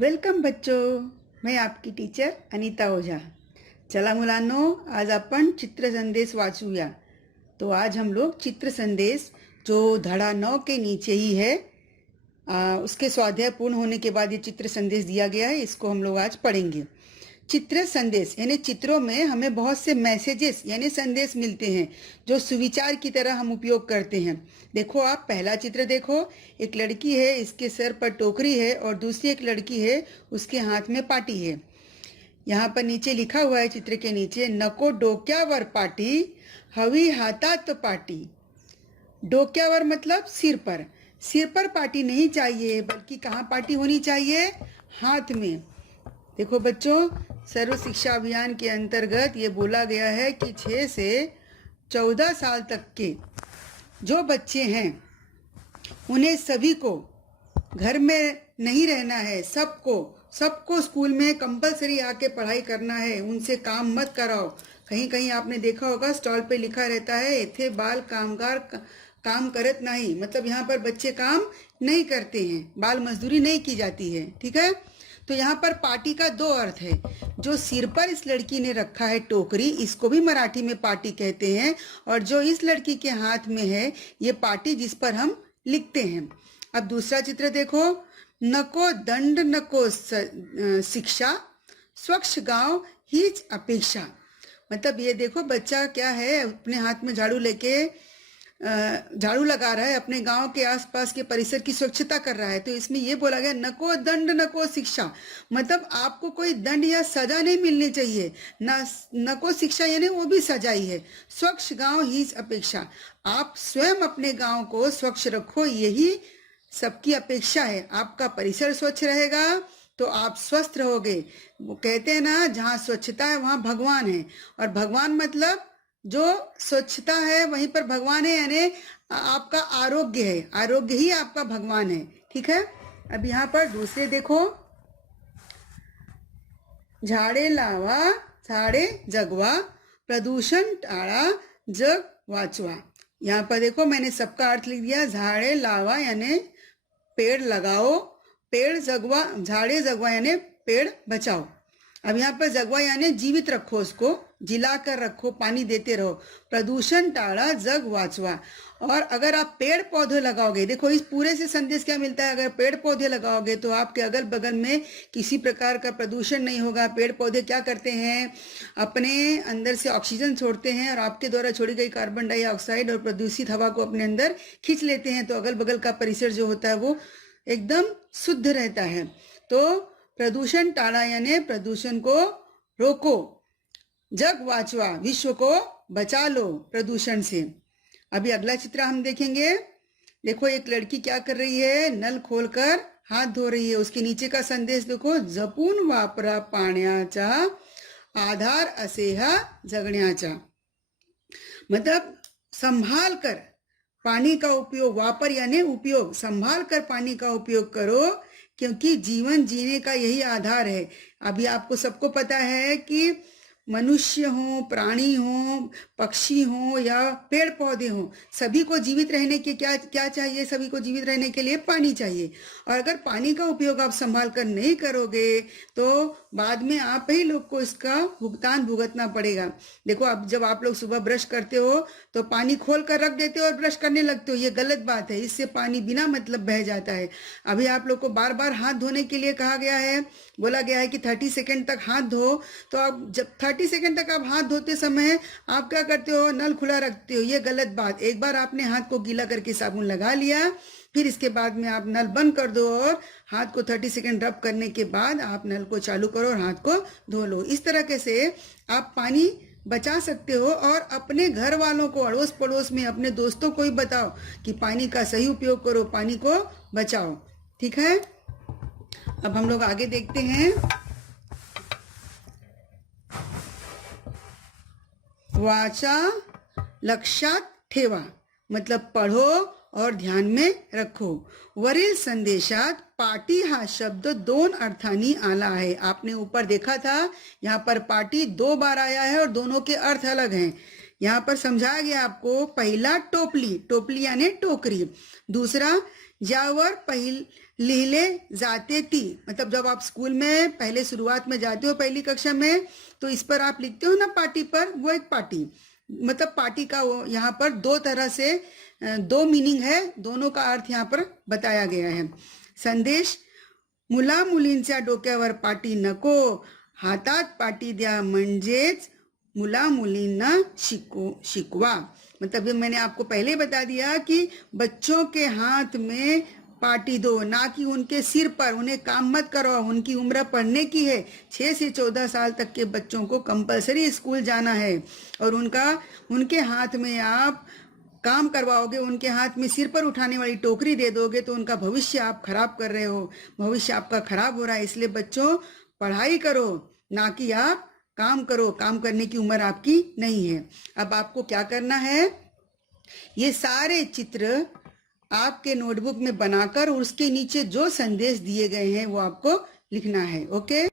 Welcome बच्चों, मैं आपकी टीचर अनीता ओझा। चला मुलांनो, आज आपण चित्र संदेश वाचूया। तो आज हम लोग चित्र संदेश जो धड़ा 9 के नीचे ही है, उसके स्वाध्याय पूर्ण होने के बाद ये चित्र संदेश दिया गया है, इसको हम लोग आज पढ़ेंगे। चित्र संदेश यानी चित्रों में हमें बहुत से मैसेजेस यानी संदेश मिलते हैं जो सुविचार की तरह हम उपयोग करते हैं। देखो, आप पहला चित्र देखो। एक लड़की है, इसके सर पर टोकरी है और दूसरी एक लड़की है, उसके हाथ में पाटी है। यहाँ पर नीचे लिखा हुआ है चित्र के नीचे, नको डोक्यावर पाटी हवी हातात पाटी। डोक्यावर मतलब सिर पर। सिर पर पाटी नहीं चाहिए, बल्कि कहाँ पाटी होनी चाहिए? हाथ में। देखो बच्चों, सर्व शिक्षा अभियान के अंतर्गत ये बोला गया है कि 6 से 14 साल तक के जो बच्चे हैं उन्हें सभी को घर में नहीं रहना है। सबको स्कूल में कंपलसरी आके पढ़ाई करना है। उनसे काम मत कराओ। कहीं कहीं आपने देखा होगा, स्टॉल पे लिखा रहता है, इथे बाल कामगार काम करत नहीं, मतलब यहाँ पर बच्चे काम नहीं करते हैं, बाल मजदूरी नहीं की जाती है। ठीक है, तो यहाँ पर पाटी का 2 अर्थ है। जो सिर पर इस लड़की ने रखा है टोकरी, इसको भी मराठी में पाटी कहते हैं, और जो इस लड़की के हाथ में है ये पाटी, जिस पर हम लिखते हैं। अब दूसरा चित्र देखो, नको दंड नको शिक्षा, स्वच्छ गांव हीच अपेक्षा। मतलब ये देखो, बच्चा क्या है, अपने हाथ में झाड़ू लेके झाड़ू लगा रहा है, अपने गांव के आसपास के परिसर की स्वच्छता कर रहा है। तो इसमें ये बोला गया, नको दंड नको शिक्षा, मतलब आपको कोई दंड या सजा नहीं मिलनी चाहिए ना। नको शिक्षा यानी वो भी सजा ही है। स्वच्छ गांव ही अपेक्षा, आप स्वयं अपने गांव को स्वच्छ रखो, यही सबकी अपेक्षा है। आपका परिसर स्वच्छ रहेगा तो आप स्वस्थ रहोगे। वो कहते हैं ना, जहाँ स्वच्छता है वहाँ भगवान है, और भगवान मतलब जो स्वच्छता है वहीं पर भगवान है, यानी आपका आरोग्य है। आरोग्य ही आपका भगवान है। ठीक है, अब यहाँ पर दूसरे देखो, झाड़े लावा झाड़े जगवा, प्रदूषण टाळा जग वाचवा। यहाँ पर देखो, मैंने सबका अर्थ लिख दिया। झाड़े लावा यानी पेड़ लगाओ, पेड़ जगवा, झाड़े जगवा यानी पेड़ बचाओ। अब यहाँ पर जगवा यानी जीवित रखो, उसको जिला कर रखो, पानी देते रहो। प्रदूषण टाड़ा जग वाचवा, और अगर आप पेड़ पौधे लगाओगे, देखो इस पूरे से संदेश क्या मिलता है, अगर पेड़ पौधे लगाओगे तो आपके अगल बगल में किसी प्रकार का प्रदूषण नहीं होगा। पेड़ पौधे क्या करते हैं, अपने अंदर से ऑक्सीजन छोड़ते हैं और आपके द्वारा छोड़ी गई कार्बन डाइऑक्साइड और प्रदूषित हवा को अपने अंदर खींच लेते हैं। तो अगल बगल का परिसर जो होता है वो एकदम शुद्ध रहता है। तो प्रदूषण टाड़ा यानी प्रदूषण को रोको, जग वाचवा विश्व को बचा लो प्रदूषण से। अभी अगला चित्र हम देखेंगे। देखो, एक लड़की क्या कर रही है, नल खोलकर हाथ धो रही है। उसके नीचे का संदेश देखो, जपून वापरा पाण्याचा, आधार असेहा जगण्याचा। मतलब संभाल कर पानी का उपयोग, वापर यानी उपयोग, संभाल कर पानी का उपयोग करो, क्योंकि जीवन जीने का यही आधार है। अभी आपको सबको पता है कि मनुष्य हो, प्राणी हो, पक्षी हो या पेड़ पौधे हो, सभी को जीवित रहने के क्या चाहिए? सभी को जीवित रहने के लिए पानी चाहिए। और अगर पानी का उपयोग आप संभाल कर नहीं करोगे तो बाद में आप ही लोग को इसका भुगतान भुगतना पड़ेगा। देखो, अब जब आप लोग सुबह ब्रश करते हो तो पानी खोल कर रख देते हो और ब्रश करने लगते हो, ये गलत बात है। इससे पानी बिना मतलब बह जाता है। अभी आप लोग को बार बार हाथ धोने के लिए कहा गया है, बोला गया है कि 30 सेकेंड तक हाथ धो। तो आप जब 30 सेकेंड तक आप हाथ धोते समय आप क्या करते हो, नल खुला रखते हो, ये गलत बात। एक बार आपने हाथ को गीला करके साबुन लगा लिया, फिर इसके बाद में आप नल बंद कर दो और हाथ को 30 सेकेंड रब करने के बाद आप नल को चालू करो और हाथ को धो लो। इस तरह से आप पानी बचा सकते हो, और अपने घर वालों को, अड़ोस पड़ोस में अपने दोस्तों को ही बताओ कि पानी का सही उपयोग करो, पानी को बचाओ। ठीक है, अब हम लोग आगे देखते हैं। वाचा लक्षात ठेवा, मतलब पढ़ो और ध्यान में रखो। वरील संदेशात पाटी हा शब्द 2 अर्थांनी आला है। आपने ऊपर देखा था, यहाँ पर पाटी 2 बार आया है और दोनों के अर्थ अलग हैं। यहाँ पर समझाया गया आपको, पहला टोपली, टोपली यानी टोकरी। दूसरा, ज्यावर लिहले जाते थी, मतलब जब आप स्कूल में पहले शुरुआत में जाते हो पहली कक्षा में, तो इस पर आप लिखते हो ना पाटी पर, वो एक पाटी, मतलब पाटी का वो यहाँ पर दो तरह से दो मीनिंग है, दोनों का अर्थ यहाँ पर बताया गया है। संदेश, मुला मुलींच्या डोक्यावर पाटी नको, हातात पाटी द्या म्हणजेच मुला मुलींना शिकवा। मतलब ये मैंने आपको पहले बता दिया कि बच्चों के हाथ में पाटी दो, ना कि उनके सिर पर, उन्हें काम मत करो। उनकी उम्र पढ़ने की है, 6 से 14 साल तक के बच्चों को कंपलसरी स्कूल जाना है, और उनके हाथ में आप काम करवाओगे, उनके हाथ में सिर पर उठाने वाली टोकरी दे दोगे, तो उनका भविष्य आप खराब कर रहे हो, भविष्य आपका खराब हो रहा है। इसलिए बच्चों, पढ़ाई करो, ना कि आप काम करो, काम करने की उम्र आपकी नहीं है। अब आपको क्या करना है, ये सारे चित्र आपके नोटबुक में बनाकर उसके नीचे जो संदेश दिए गए हैं वो आपको लिखना है। ओके।